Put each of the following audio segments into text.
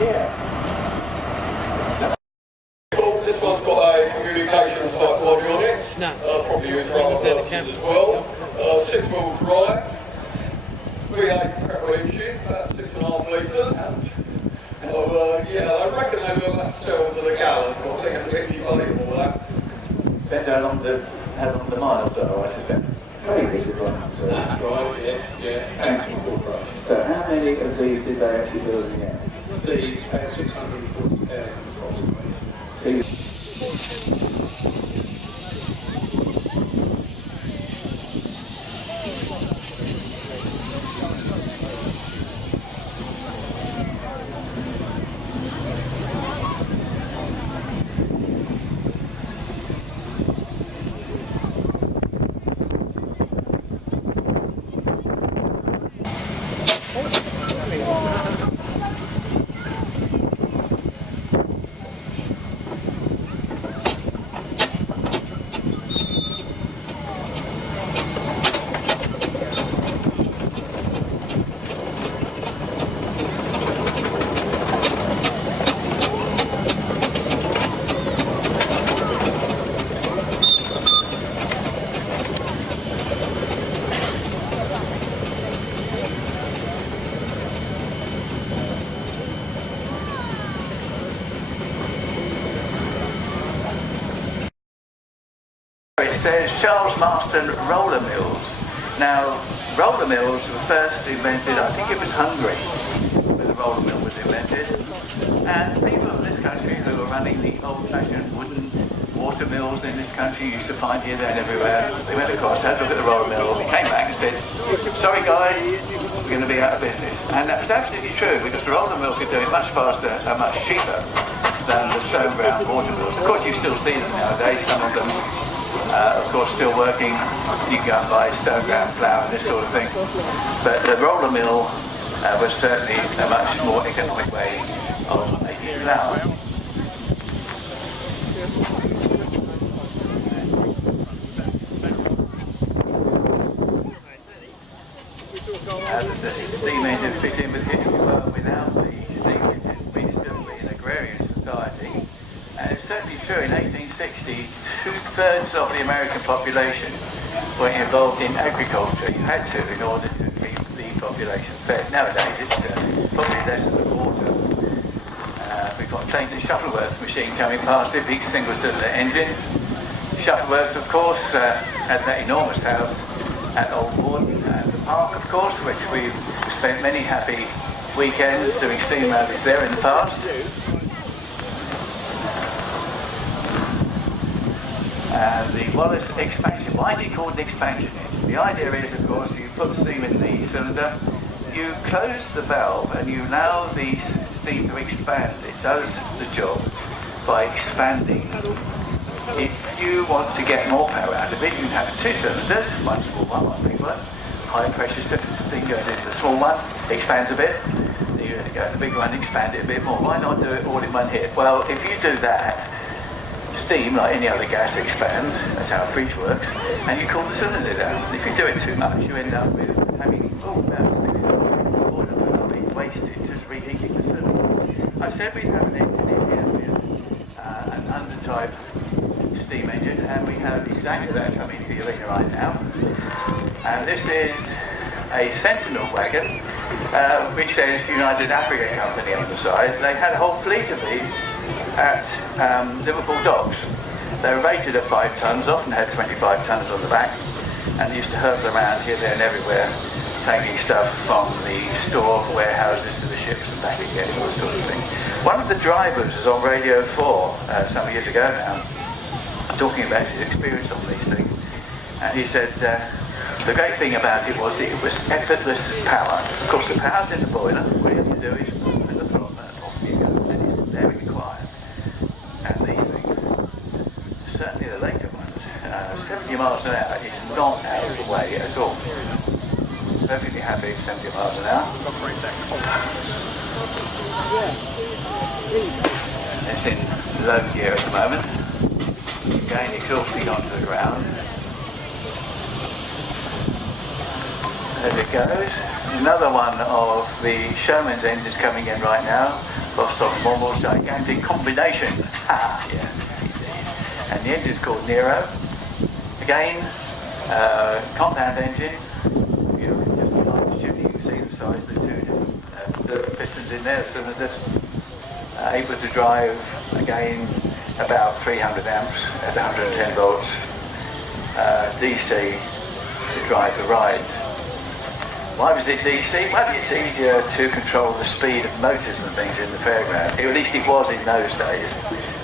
This one's got a communication type module on it. Probably used for other purposes as well. 6-wheel drive, V8 petrol engine, about 6.5 litres. Yeah, I reckon they will have to sell to the gallon. I think it's a bit debatable that. Depends how long the miles are, I suppose. That's right, yes. So how many of these did they actually build again? These had 640,000 approximately. It says Charles Marston roller mills. Now, roller mills were first invented, I think it was Hungary, where the roller mill was invented. And people in this country who were running the old-fashioned wooden water mills in this country used to find here, there and everywhere. They went across, had a look at the roller mill, they came back and said, sorry guys, we're going to be out of business. And that was absolutely true, because the roller mill could do it much faster and much cheaper than the stone ground water mills. Of course, you still see them nowadays, some of them. Of course, still working. You can go and buy stone ground flour and this sort of thing. But the roller mill was certainly a much more economic way of making flour. As the steam engine fit in with it, well, without the steam engine, we'd still be an agrarian society. And it's certainly true, in 1860, 2/3 of the American population were involved in agriculture. You had to in order to keep the population fed. Nowadays it's probably less than a quarter. We've got Clayton Shuttleworth machine coming past it, big single cylinder engine. Shuttleworth, of course, had that enormous house at Old Warden and the park, of course, which we've spent many happy weekends doing steam rallies there in the past. The Wallace expansion. Why is it called an expansion engine? The idea is, of course, you put steam in the cylinder, you close the valve and you allow the steam to expand. It does the job by expanding. If you want to get more power out of it, you can have 2 cylinders, one small one big one. High pressure steam goes into the small one, expands a bit. You go in the big one, expand it a bit more. Why not do it all in one hit? Well, if you do that, steam, like any other gas, expands. That's how a fridge works. And you cool the cylinder down. If you do it too much, you end up with having all those things being wasted just reheating the cylinder. I said we have an engine in here with an under-type steam engine, and we have exactly that coming to the arena right now. And this is a Sentinel wagon, which says United Africa Company on the side. They had a whole fleet of these at Liverpool docks. They were rated at 5 tonnes, often had 25 tonnes on the back, and used to hurtle around here, there and everywhere, taking stuff from the store warehouses to the ships and back again, all that sort of thing. One of the drivers was on Radio 4 some years ago now, talking about his experience on these things, and he said the great thing about it was effortless power. Of course, the power's in the boiler. All you have to do is open the throttle and off you go, and it's very quiet. And these things, certainly the later ones, 70 miles an hour is not out of the way at all. Perfectly happy at 70 miles an hour. It's in low gear at the moment. Again, exhausting onto the ground. There it goes. Another one of the Showman's engines coming in right now. Bostock Mormor's gigantic combination. Yeah. And the engine's called Nero. Again, compound engine. You know, just behind the chimney, you can see the size of the two the pistons in there, cylinders. Able to drive, again, about 300 amps at 110 volts. DC to drive the rides. Why was it DC? Well, it's easier to control the speed of motors and things in the fairground. At least it was in those days.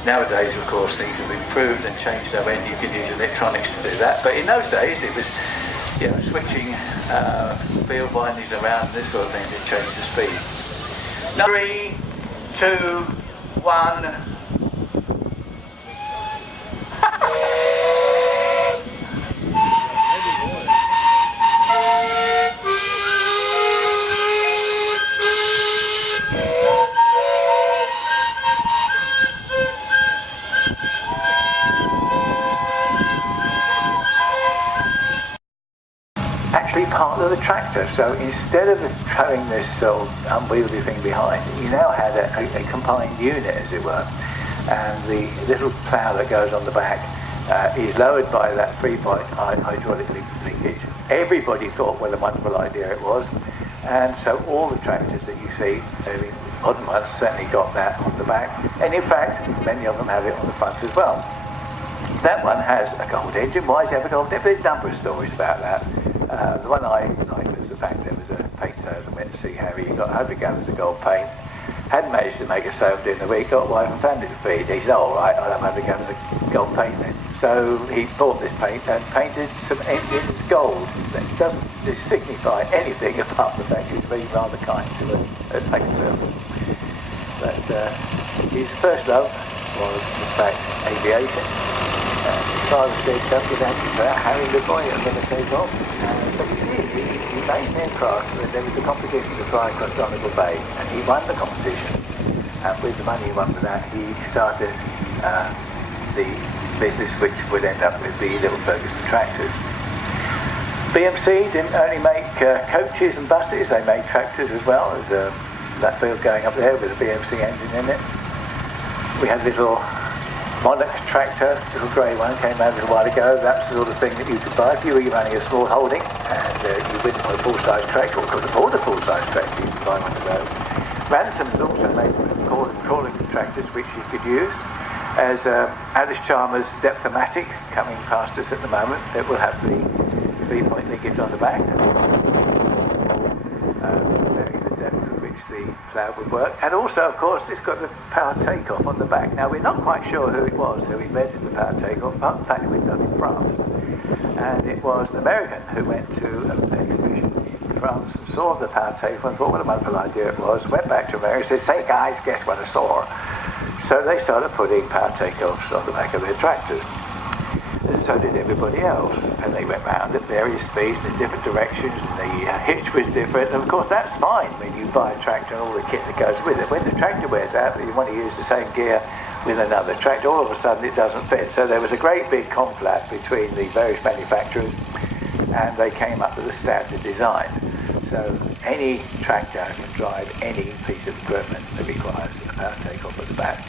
Nowadays, of course, things have improved and changed so when you can use electronics to do that. But in those days, it was, you know, switching field windings around, this sort of thing to change the speed. 3, 2, 1. Actually part of the tractor, so instead of having this sort of unwieldy thing behind, you now had a combined unit, as it were, and the little plough that goes on the back is lowered by that 3-point hydraulic linkage. Everybody thought what a wonderful idea it was, and so all the tractors that you see, I mean, modern ones certainly got that on the back, and in fact many of them have it on the front as well. That one has a gold engine. Why does it have a gold engine? There's a number of stories about that. The one I liked was the fact there was a paint salesman went to see Harry. He got 100 gallons of gold paint. Hadn't managed to make a sale during the week. Got a wife and family to feed. He said, "Oh, all right, I'll have 100 gallons of gold paint then." So he bought this paint and painted some engines gold. It doesn't signify anything apart from the fact he was being rather kind to a paint salesman. But his first love was, in fact, aviation. His father said, "Don't get angry for that, Harry, the boy, I'm going to take off." But he did. He made an aircraft. There was a competition to fly across Donegal Bay, and he won the competition. And with the money he won for that, he started the business which would end up with the little Ferguson tractors. BMC didn't only make coaches and buses, they made tractors as well. There's that field going up there with a BMC engine in it. We had a little Monarch tractor, little grey one, came out a little while ago. That's the sort of thing that you could buy if you were running a small holding and you wouldn't want a full-size tractor or could afford a full-size tractor, you could buy one of those. Ransom's also made some crawling tractors which you could use. As Alice Chalmers' Depth-O-Matic coming past us at the moment, it will have the 3-point linkage on the back. The depth at which the plough would work. And also, of course, it's got the power takeoff on the back. Now, we're not quite sure who it was who invented the power takeoff, but in fact it was done in France. And it was an American who went to an exhibition in France and saw the power takeoff and thought what a wonderful idea it was, went back to America and said, "Say guys, guess what I saw?" So they started putting power takeoffs on the back of their tractors. And so did everybody else. And they went round at various speeds in different directions, and the hitch was different. And of course, that's fine when you buy a tractor and all the kit that goes with it. When the tractor wears out, you want to use the same gear with another tractor, all of a sudden it doesn't fit. So there was a great big conflict between the various manufacturers, and they came up with a standard design. So any tractor can drive any piece of equipment that requires a power takeoff at the back.